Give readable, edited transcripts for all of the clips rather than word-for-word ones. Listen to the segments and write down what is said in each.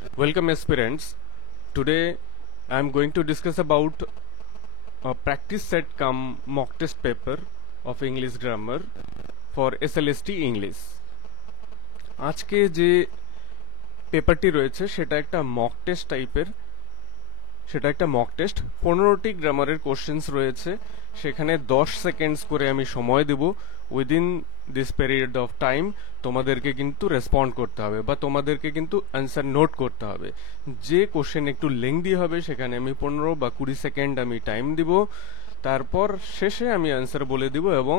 Welcome aspirants. Today I am going to discuss about a practice set cum mock test paper of English grammar for SLST English. আজকে যে পেপারটি রয়েছে সেটা একটা mock test টাইপের, সেটা একটা মক টেস্ট। 15টি গ্রামারের কোশ্চেন্স রয়েছে, সেখানে 10 সেকেন্ডস করে আমি সময় দেব। Within this period of time তোমাদেরকে কিন্তু রেসপন্ড করতে হবে বা তোমাদেরকে কিন্তু অ্যান্সার নোট করতে হবে। যে কোশ্চেন একটু লেংদি হবে সেখানে আমি 15 বা 20 সেকেন্ড আমি টাইম দিব, তারপর শেষে আমি অ্যান্সার বলে দিব। এবং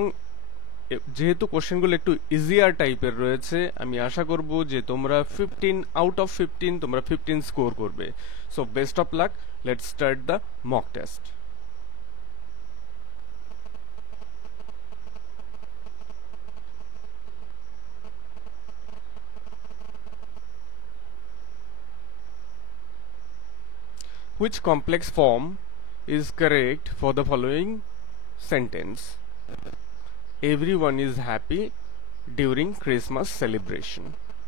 যেহেতু কোশ্চেনগুলো একটু ইজিয়ার টাইপের রয়েছে, আমি আশা করব যে তোমরা 15 আউট অফ 15 তোমরা 15 স্কোর করবে। So best of luck, let's start the mock test. Which complex form is correct for the following sentence? Everyone is happy during Christmas celebration.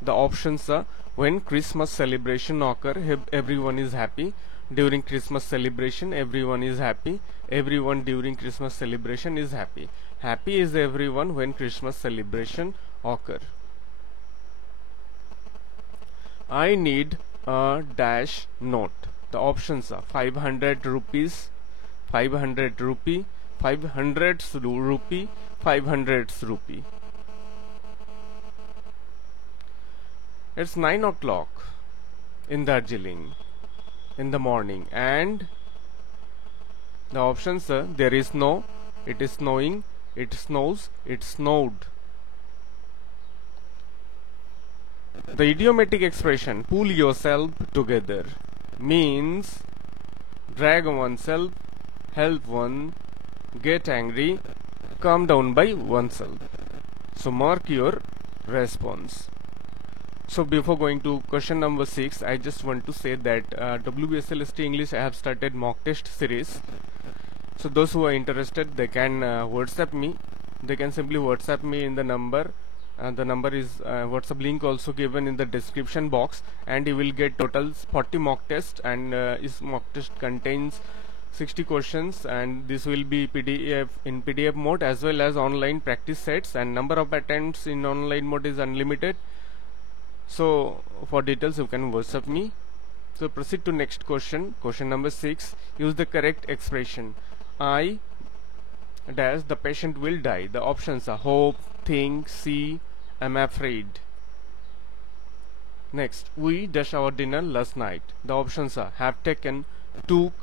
The options are: when Christmas celebration occur, everyone is happy. During Christmas celebration, everyone is happy. Everyone during Christmas celebration is happy. Happy is everyone when Christmas celebration occur. I need a dash note. The options are 500 rupees, 500 rupee, 500 rupee, 500 rupee. It's 9 o'clock in Darjeeling in the morning, and the options are: there is snow, it is snowing, it snows, it snowed. The idiomatic expression pull yourself together means drag oneself, help one, get angry, calm down by oneself. So mark your response. So before going to question number 6, I just want to say that WBSLST English I have started mock test series. So those who are interested, they can WhatsApp me. They can simply WhatsApp me in the number. The number is WhatsApp link also given in the description box, and you will get total 40 mock test, and this mock test contains 60 questions, and this will be PDF mode as well as online practice sets, and number of attempts in online mode is unlimited. So for details you can WhatsApp me. So proceed to next question. Question number 6. Use the correct expression. I dash the patient will die. The options are hope, think, see, am afraid. Next, we dash our dinner last night. The options are have taken, took,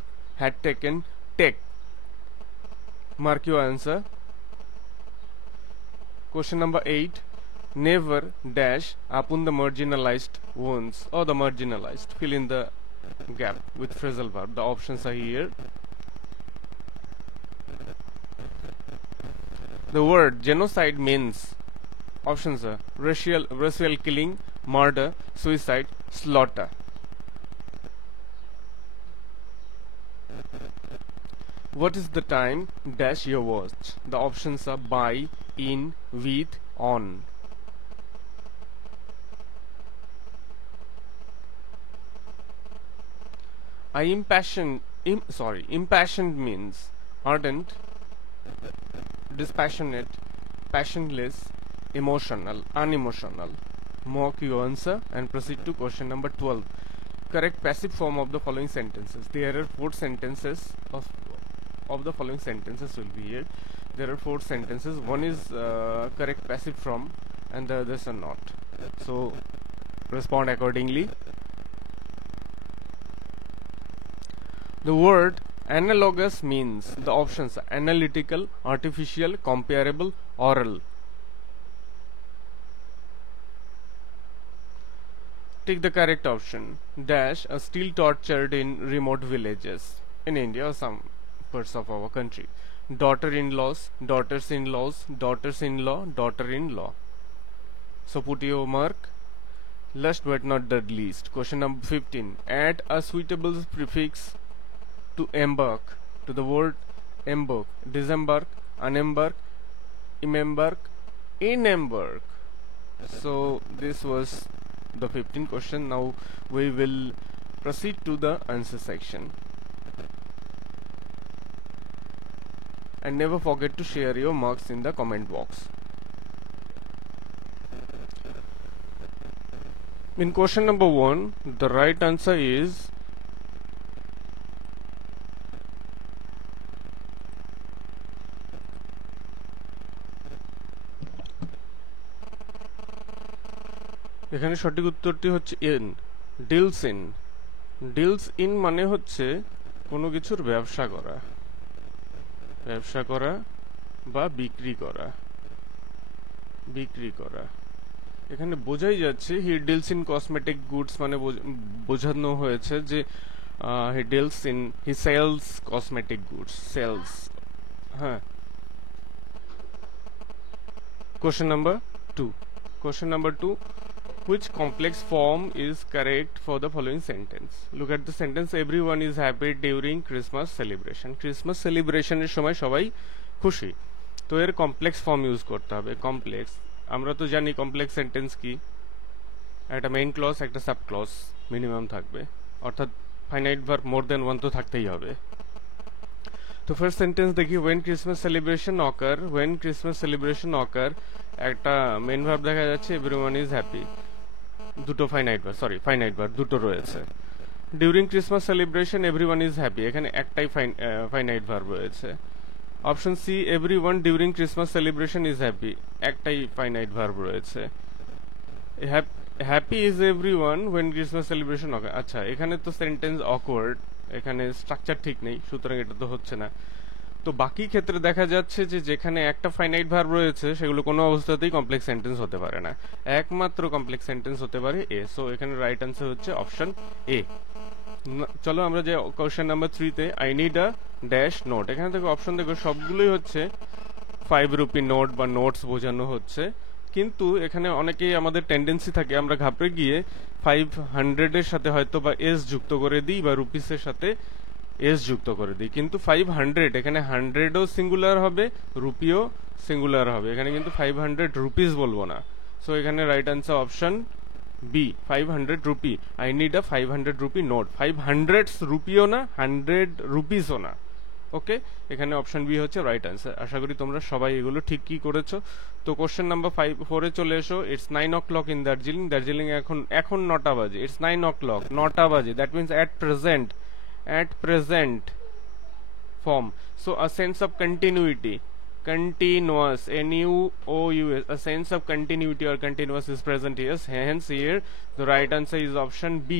had taken, take. Mark your answer. Question number 8. Never dash upon the marginalized ones or the marginalized. Fill in the gap with phrasal verb. The options are here. The word genocide means, options are racial killing, murder, suicide, slaughter. What is the time dash your watch? The options are by, in, with, on. Impassioned means ardent, dispassionate, passionless, emotional, unemotional. Mark your answer and proceed to question number 12. Correct passive form of the following sentences. There are 4 sentences of the following sentences will be here. There are 4 sentences. One is correct passive form and the others are not. So respond accordingly. The word analogous means, the options are analytical, artificial, comparable, oral. Take the correct option. Dash are still tortured in remote villages in India or some parts of our country. Daughter-in-laws, daughters-in-laws, daughters-in-law, daughter-in-law. So put your mark. Last but not the least, question number 15. Add a suitable prefix to embark to the word embark: disembark, unembark, embark, inembark. So this was the 15 question. Now we will proceed to the answer section. And never forget to share your marks in the comment box. In question number 1, the right answer is এখানে সঠিক উত্তরটি হচ্ছে in, deals in. Deals in মানে হচ্ছে কোনো কিছুর ব্যবসা করা, ব্যবসা করা বা বিক্রি করা, বিক্রি করা। এখানে বোঝাই যাচ্ছে he deals in cosmetic goods, মানে বোঝানো হয়েছে যে he deals in, he sells cosmetic goods, sells. হ্যাঁ। Question number 2. Question number 2. Which complex form is correct for the following sentence? Look at the sentence. Everyone is happy during Christmas celebration. Christmas celebration এর সময় সবাই খুশি। তো এর complex form use করতে হবে। Complex, আমরা তো জানি কমপ্লেক্স সেন্টেন্স কি, একটা মেইন ক্লজ একটা সাব ক্লজ মিনিমাম থাকবে, অর্থাৎ finite verb more than one তো থাকতেই হবে। তো ফার্স্ট সেন্টেন্স দেখি, when Christmas celebration occur. When Christmas celebration occur, একটা মেইন ভার্ব দেখা যাচ্ছে, এভরিওয়ান ইজ হ্যাপি, দুটো finite verb, sorry finite verb দুটো রয়েছে। During Christmas celebration everyone is happy, এখানে একটাই ফাইনাইট ভার্ব রয়েছে। Option C, everyone during Christmas celebration is happy, একটাই ফাইনাইট ভার্ব রয়েছে। Happy is everyone when Christmas celebration occur. আচ্ছা, এখানে তো সেন্টেন্স অকওয়ার্ড, এখানে স্ট্রাকচার ঠিক নেই, সুতরাং এটা তো হচ্ছে না। তো বাকি ক্ষেত্রে দেখা যাচ্ছে যে যেখানে একটা ফাইনাইট ভার্ব রয়েছে সেগুলো কোনো অবস্থাতেই কমপ্লেক্স সেন্টেন্স হতে পারে না, একমাত্র কমপ্লেক্স সেন্টেন্স হতে পারে এ। সো এখানে রাইট আনসার হচ্ছে অপশন এ। চলো আমরা যে কোশ্চেন নাম্বার 3 তে, I need a dash note, এখানে থেকে অপশন দেখো সবগুলোই হচ্ছে 5 রুপি নোট বা নোটস বোঝানো হচ্ছে, কিন্তু এখানে অনেকেই আমাদের টেন্ডেন্সি থাকে আমরা ঘাবড়ে গিয়ে 500 এর সাথে হয়তো বা এস যুক্ত করে দিই বা রুপিসের সাথে এস যুক্ত করে দিই, কিন্তু 500 এখানে 100ও সিঙ্গুলার হবে, রুপিও সিঙ্গুলার হবে, এখানে কিন্তু 500 রুপিস বলবো না। সো এখানে right answer option B, 500 rupee. I need a 500 rupee note, 500 রুপিও না, 100 রুপিসও না। ওকে, এখানে অপশন বি হচ্ছে রাইট আনসার। আশা করি তোমরা সবাই এগুলো ঠিক কি করেছো। তো কোশ্চেন নাম্বার 4 এ চলে এসো। It's 9 o'clock in Darjeeling. Darjeeling এখন 9টা বাজে। ইটস 9 o'clock, 9টা বাজে, that means at present form. So a sense of continuity, continuous, N-U-O-U-S, a sense of continuity or continuous is present here. Hence here the right answer is option B.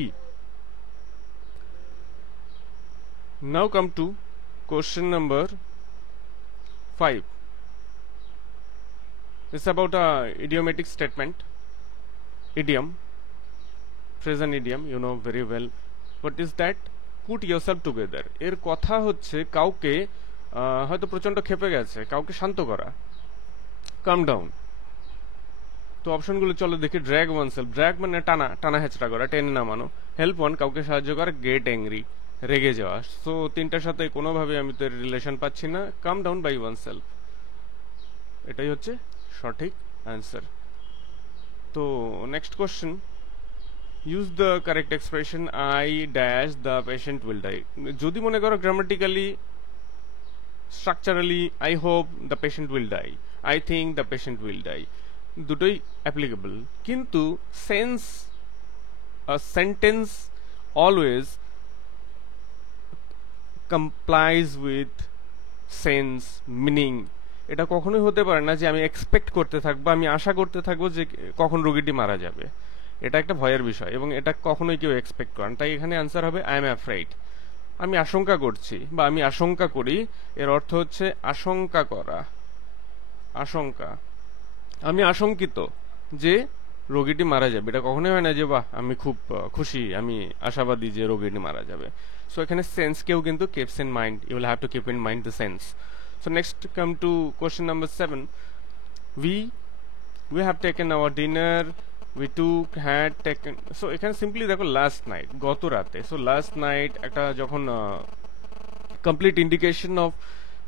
Now come to question number 5. It's about a idiomatic statement, idiom, present idiom, you know very well. What is that? Put yourself together. এর কথা হচ্ছে কাউকে হয়তো প্রচন্ড ক্ষেপে গেছে, কাউকে শান্ত করা, কাম ডাউন। তো অপশনগুলো চলো দেখি। ড্র্যাগ ওয়ানসেলফ, ড্র্যাগ মানে টানা, টানা হেঁচড়া করা, টেনে নামানো। হেল্প ওয়ান, কাউকে সাহায্য করা। গেট অ্যাংরি, রেগে যাওয়া। সো তিনটার সাথে কোনোভাবে আমি তো রিলেশন পাচ্ছি না। কাম ডাউন বাই ওয়ানসেলফ, এটাই হচ্ছে সঠিক অ্যান্সার। তো next question, use the correct expression I dash the patient will die. যদি মনে করো grammatically, structurally, I hope the patient will die, I think the patient will die, দুটোই অ্যাপ্লিকেবল। কিন্তু sentence always complies with sense, meaning. এটা কখনোই হতে পারে না যে আমি এক্সপেক্ট করতে থাকবো, আমি আশা করতে থাকবো যে কখন রোগীটি মারা যাবে। এটা একটা ভয়ের বিষয় এবং এটা কখনোই কেউ এক্সপেক্ট করেন। তাই এখানে অ্যান্সার হবে আই এম অ্যাফ্রাইড, আমি আশঙ্কা করছি বা আমি আশঙ্কা করি। এর অর্থ হচ্ছে আশঙ্কা করা, আশঙ্কা। আমি আশঙ্কিত যে রোগীটি মারা যাবে। এটা কখনোই হয় না যে বাহ আমি খুব খুশি, আমি আশাবাদী যে রোগীটি মারা যাবে। সো এখানে সেন্সকেও কিন্তু keeps in mind, you will have to keep in mind the sense. So next come to question number 7. We have taken our dinner, we had taken, so এখানে সিম্পলি দেখো লাস্ট নাইট, গত রাতে। So last night একটা যখন complete indication of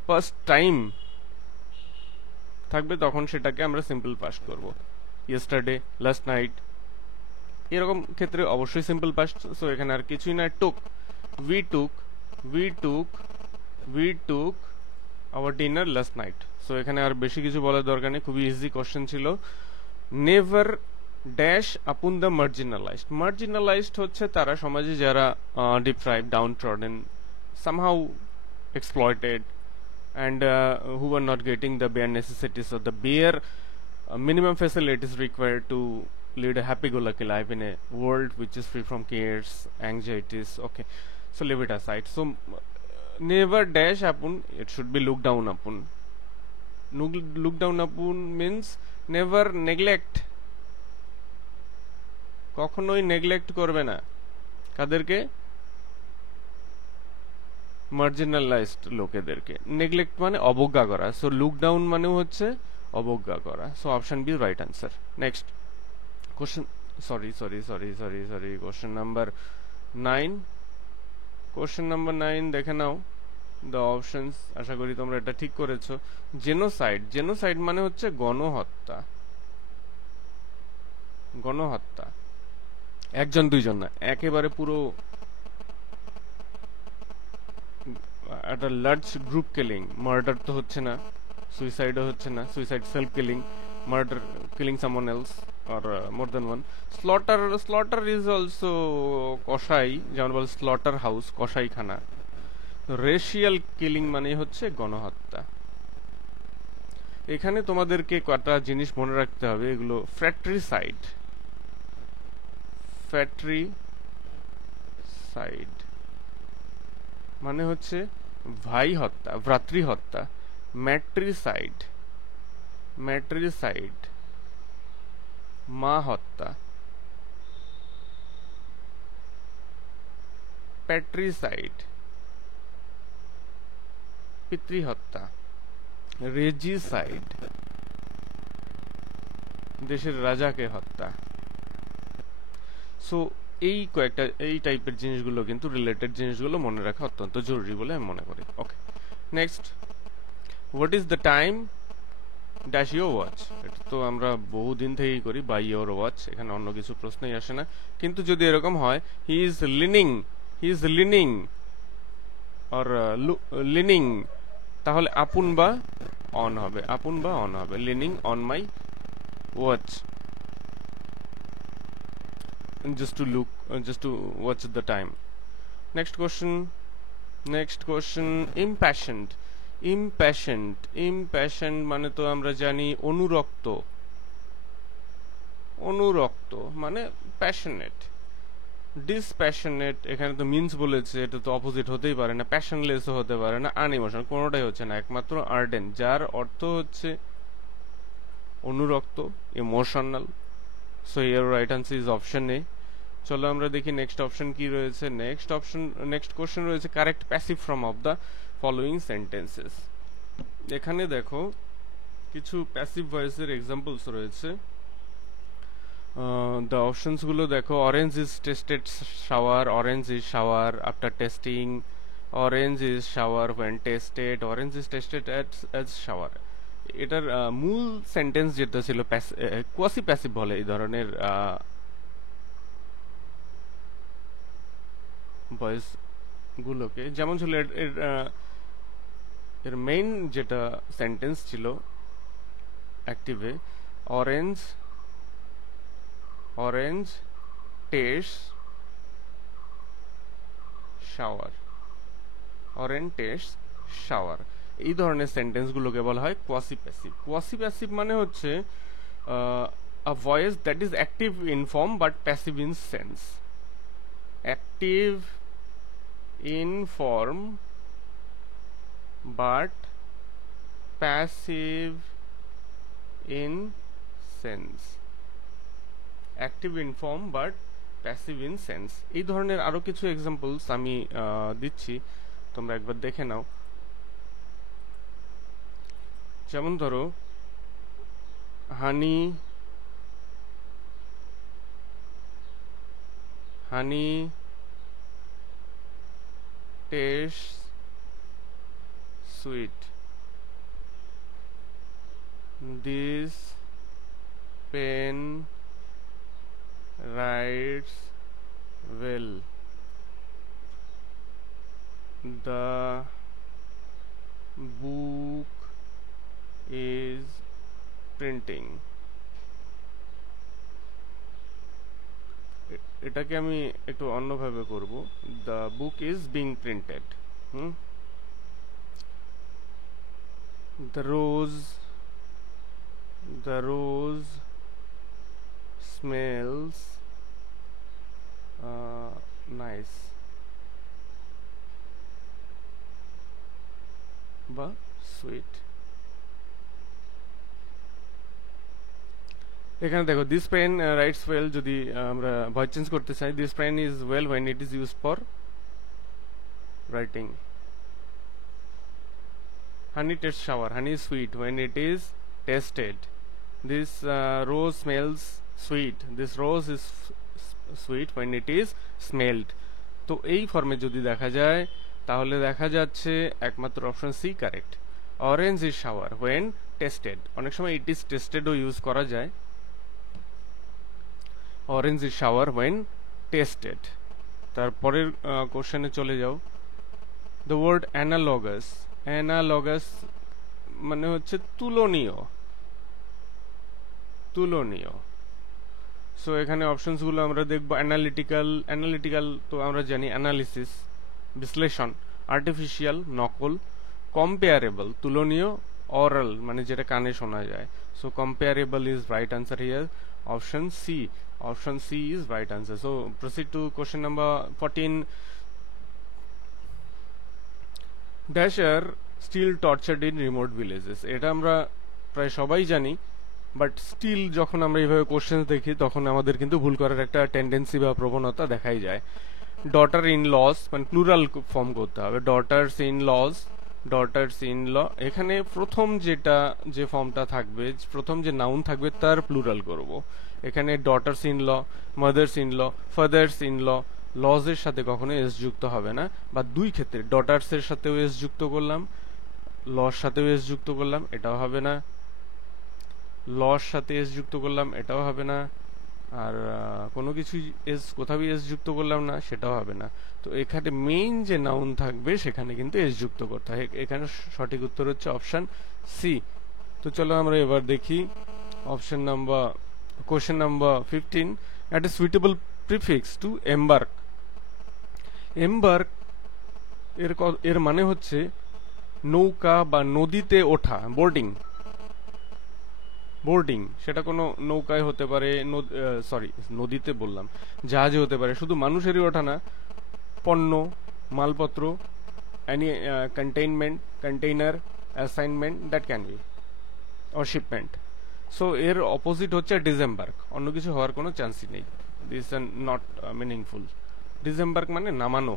first time থাকবে তখন সেটাকে আমরা সিম্পল পাস্ট করব। ইয়েস্টারডে, লাস্ট নাইট, এরকম ক্ষেত্রে অবশ্যই সিম্পল পাস্ট, সো এখানে আর কিছুই না, took, we took, we took, we took our dinner last night. So এখানে আর বেশি কিছু বলার দরকার নেই, খুবই ইজি কোশ্চেন ছিল। Never dash upon the marginalised. Marginalised হচ্ছে তারা সমাজে যারা deprived, downtrodden, somehow exploited, and who are not getting the bare necessities or the bare minimum facilities required to lead a happy-go-lucky life in a world which is free from cares, anxieties. Okay, so leave it aside. So never dash upon, it should be look down upon. Look down upon means never neglect, কখনোই neglect করবে না কাদেরকে, marginalised লোকেদেরকে। Neglect মানে অবজ্ঞা করা, so look down মানে হচ্ছে অবজ্ঞা করা। So option B right answer. Next question, sorry question number 9। Question number 9 দেখে নাও দ্য অপশনস, আশা করি তোমরা এটা ঠিক করেছো। জেনোসাইড, জেনোসাইড মানে হচ্ছে গণহত্যা। গণহত্যা একজন দুইজন না, একেবারে পুরো একটা লার্জ গ্রুপ কিলিং। মার্ডার তো হচ্ছে না, সুইসাইডও হচ্ছে না, suicide self killing, murder killing someone else or more than one. Slaughter is also কসাই, যেমন বল স্লটার হাউস, কসাইখানা। রেশিয়াল কিলিং মানে হচ্ছে গণহত্যা। এখানে তোমাদেরকে কটা জিনিস মনে রাখতে হবে, এগুলো ফ্র্যাট্রিসাইড, ফ্র্যাট্রিসাইড মানে হচ্ছে ভাই হত্যা, ভ্রাতৃ হত্যা। ম্যাট্রিসাইড, ম্যাট্রিসাইড মা হত্যা। প্যাট্রিসাইড পিতৃ হত্যা। রেজিসাইড দেশের রাজাকে হত্যা। সো এই কয়েকটা, এই টাইপের জিনিসগুলো কিন্তু রিলেটেড জিনিসগুলো মনে রাখা অত্যন্ত জরুরি বলে আমি মনে করি। Okay, next, what is the time dash your watch. এটা তো আমরা বহুদিন থেকেই করি, বাই ইউর ওয়াচ, এখানে অন্য কিছু প্রশ্নই আসে না। কিন্তু যদি এরকম হয় he is lining or lining, তাহলে আপন বা অন হবে, আপন বা অন হবে। Lining on my watch, just to watch the time. Next question, impassioned মানে তো আমরা জানি অনুরক্ত, অনুরক্ত মানে প্যাশনেট। ডিসপ্যাশনেট এখানে তো মিন্স বলেছে, এটা তো অপোজিট হতেই পারে না, প্যাশনলেসও হতে পারে না, আনইমোশনাল, কোনোটাই হচ্ছে না, একমাত্র আর্ডেন্ট, যার অর্থ হচ্ছে অনুরক্ত, ইমোশনাল। সো এর right answer is option A. চলো আমরা দেখি নেক্সট অপশন কি রয়েছে। নেক্সট কোশ্চেন রয়েছে correct passive form of the following sentences. এখানে দেখো কিছু প্যাসিভ ভয়েসের এক্সাম্পলস রয়েছে। দ্য অপশনস গুলো দেখো, orange is tasted sour, orange is sour after tasting, orange is sour when tasted, orange is tasted as sour. এটার মূল সেন্টেন্স যেটা ছিল কোয়াসি প্যাসিভ বলে এই ধরনের ভয়েস গুলোকে। যেমন ছিল এর মেইন যেটা সেন্টেন্স ছিল অ্যাক্টিভে, orange taste shower, orange taste shower, এই ধরনের সেন্টেন্স গুলোকে বলা হয় কোয়াসি প্যাসিভ। কোয়াসি প্যাসিভ মানে হচ্ছে a voice that is active in form but passive in sense. Active in form but passive in sense. Active in form but passive in sense. এই ধরনের আরো কিছু এক্সাম্পলস আমি দিচ্ছি, তোমরা একবার দেখে নাও। যেমন ধরো, হানি tastes sweet, this pen writes well. The book is printing. এটাকে আমি একটু অন্যভাবে করব, the book is being printed. The rose smells nice. বা সুইট। এখানে দেখো দিস পেন রাইটস ওয়েল, যদি আমরা ভয়েস চেঞ্জ করতে চাই, this pen is well when it is used for writing. Honey tastes sour, honey is sweet when it is tasted. This rose smells sweet, this rose is sweet when it is smelled. তো এই ফর্মে যদি দেখা যায় তাহলে দেখা যাচ্ছে একমাত্র option C correct. Orange is sour when tasted, অনেক সময় ইট ইজ টেস্টেডও ইউজ করা যায়। Orange is sour when tasted. তারপরের কোশ্চেনে চলে যাও। দ্য ওয়ার্ড অ্যানালগাস, অ্যানালগাস মানে হচ্ছে তুলনীয়, তুলনীয়। সো এখানে অপশনসগুলো আমরা দেখব। অ্যানালিটিক্যাল তো আমরা জানি অ্যানালিসিস, বিশ্লেষণ, আর্টিফিশিয়াল নকল, কম্পেয়ারেবল তুলনীয়, অরাল মানে যেটা কানে শোনা যায়। So comparable is right answer here, option C. Option C is right answer. So proceed to question number 14. Dasher still tortured in remote villages. এটা আমরা প্রায় সবাই জানি, বাট স্টিল যখন আমরা এইভাবে কোশ্চেন দেখি তখন আমাদের কিন্তু ভুল করার একটা টেন্ডেন্সি বা প্রবণতা দেখাই যায়। ডটার ইন লস মানে প্লুরাল ফর্ম করতে হবে, daughters in laws, daughters in law. এখানে প্রথম যে ফর্মটা থাকবে, প্রথম যে নাউন থাকবে তার প্লুরাল করব। এখানে daughters in law, mothers in law, fathers in law, laws এর সাথে কখনো এস যুক্ত হবে না, বা দুই ক্ষেত্রে ডটার্স এর সাথেও এস যুক্ত করলাম, লর সাথেও এস যুক্ত করলাম, এটাও হবে না। লর সাথে এস যুক্ত করলাম, এটাও হবে না। আর কোনো কিছু এস কোথাও এস যুক্ত করলাম না, সেটাও হবে না। তো এখানে মেইন যে নাউন থাকবে সেখানে কিন্তু এস যুক্ত করতে হয়। এখানে সঠিক উত্তর হচ্ছে অপশন সি। তো চলো আমরা এবার দেখি option number question number 15. Add a suitable prefix to embark. এমবার্ক এর মানে হচ্ছে নৌকা বা নদীতে ওঠা, বোর্ডিং। বোর্ডিং সেটা কোনো নৌকায় হতে পারে, নদীতে বললাম, জাহাজে হতে পারে, শুধু মানুষেরই ওঠা না, পণ্য, মালপত্র, any containment, container, assignment, that can be, or shipment. So এর অপোজিট হচ্ছে ডিসেম্বার্ক, অন্য কিছু হওয়ার কোনো চান্সই নেই। This are not meaningful. Disembark মানে নামানো।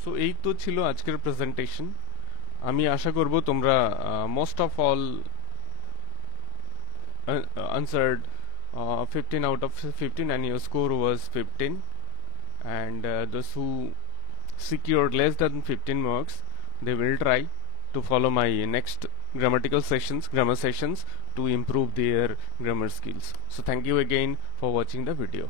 সো এই তো ছিল আজকের প্রেজেন্টেশন। আমি আশা করব তোমরা most of all answered 15 out of 15 and your score was 15, and those who secured less than 15 marks, they will try to follow my next grammar sessions to improve their grammar skills. So thank you again for watching the video.